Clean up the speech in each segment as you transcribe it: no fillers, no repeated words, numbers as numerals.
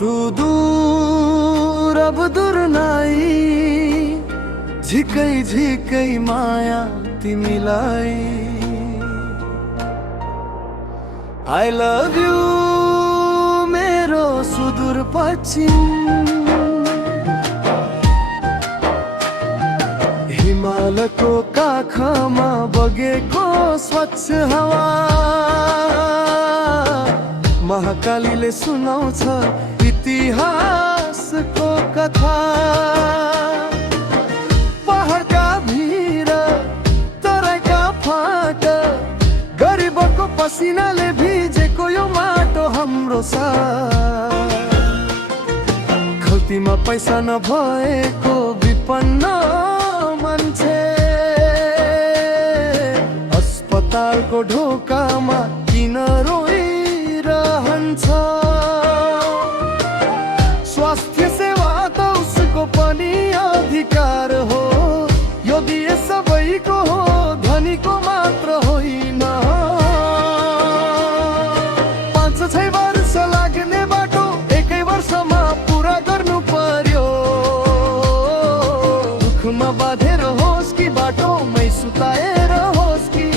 सुदूर अब दूर नाई झिकै झिकै माया तिमीलाई आई लभ यू मेरो सुदूर पश्चिम हिमालको काखमा बगेको स्वच्छ हावा महाकालीले सुनाउँछ इतिहासको कथा पहाडका भिर तराईका फाट गरिबको पसिनाले भिजेको यो माटो हाम्रो साथ खल्तीमा पैसा नभएको विपन्न मान्छे अस्पतालको ढोकामा किन रोइरहन्छ स्वास्थ्य सेवा त उसको पनि अधिकार हो यो दिए सबैको हो धनीको मात्र होइन 5-6 वर्ष लाग्ने बाटो एकै वर्षमा पुरा गर्नु पर्यो दुखमा बाँधेर होस् कि बाटोमै सुताएर होस् कि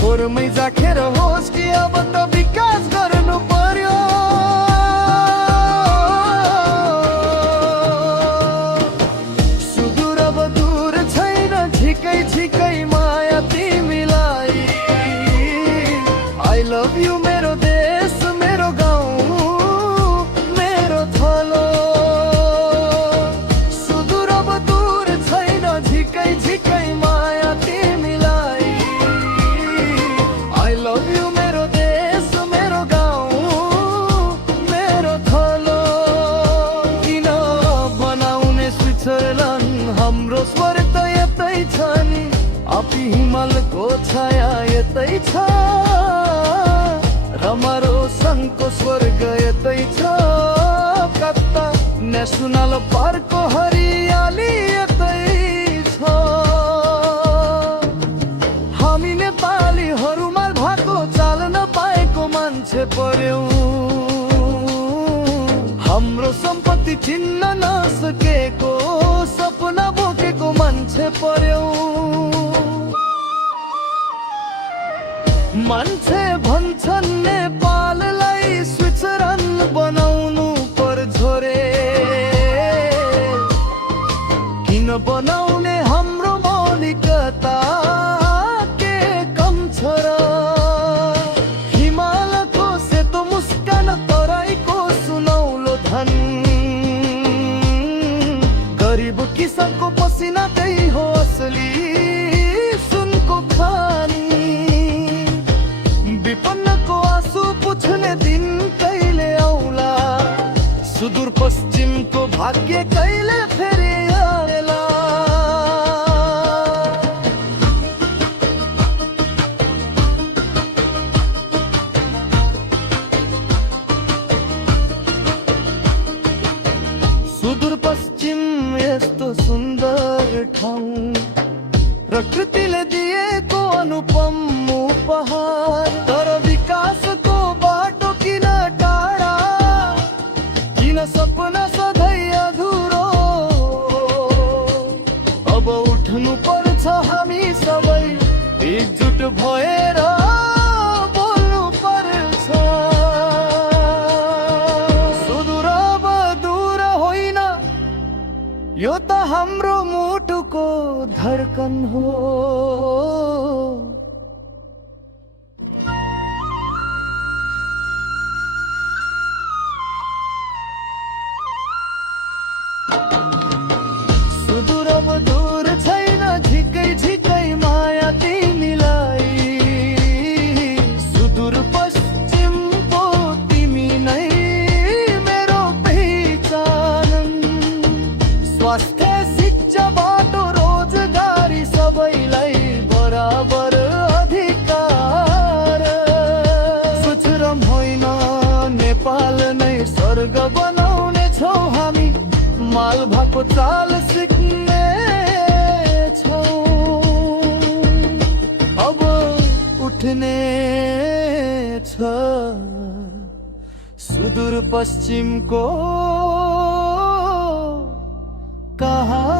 खोरमै जाखेर होस् कि अब त विकास गर्नु पर्यो सुदूर अब दूर छैन झिकै झिकै माया तिमीलाई आई लभ यू मेरो देश मेरो गाउँ मेरो थलो सुदूर अब दूर छैन झिकै झिकै माया तिमीलाई आई लभ यू मेरो देश मेरो गाउँ मेरो थलो किन बनाउने स्विट्जरल्यान्ड हाम्रो स्वर त यतै छ नि अपि हिमालको छाया यतै छ रमारो सङ्घको स्वर्ग यतै छ कता नेसनल पार्कको हरियाली यतै छ हामी नेपालीहरूमा भएको चाल्न पाएको मान्छे पर्यौं हाम्रो सम्पत्ति चिन्न नसकेको सपना बोकेको मान्छे पर्यौं मान्छे भन्छन् नेपाललाई स्विट्जरल्यान्ड बनाउनु पर्छ रे किन बनाउने हाम्रो मौलिकता के कम छ र हिमालको सेतो मुस्कान तराईको सुनौलो धन गरिब किसानको पसिना त्यही हो असली सुनको खानी विपन्नको आँसु पुछ्ने दिन कहिले आउला सुदूर पश्चिमको भाग्य कहिले फेरि आएला सुदूर पश्चिम यस्तो सुन्दर ठाउँ प्रकृतिले दिएको अनुपम उपहार तर विकासको बाटो किन टाढा किन सपना सधैँ अधुरो अब उठ्नु पर्छ हामी सबै एकजुट भएर बोल्नु पर्छ सुदूर अब दूर होइन यो त हाम्रो मुटुको धड्कन हो सुदूर अब दूर छैन झिकै झिकै माया तिमीलाई सुदूर पश्चिमको तिमी नै मेरो पहिचान स्वास्थ्य शिक्षा बाटो रोजगारी सबैलाई बराबर अधिकार सुचरम होइन नेपाल नै स्वर्ग बनाउने छौँ हामी माल भएको चाल सिक्ने छौँ अब उठ्ने छ दूर दूर पश्चिम को कहा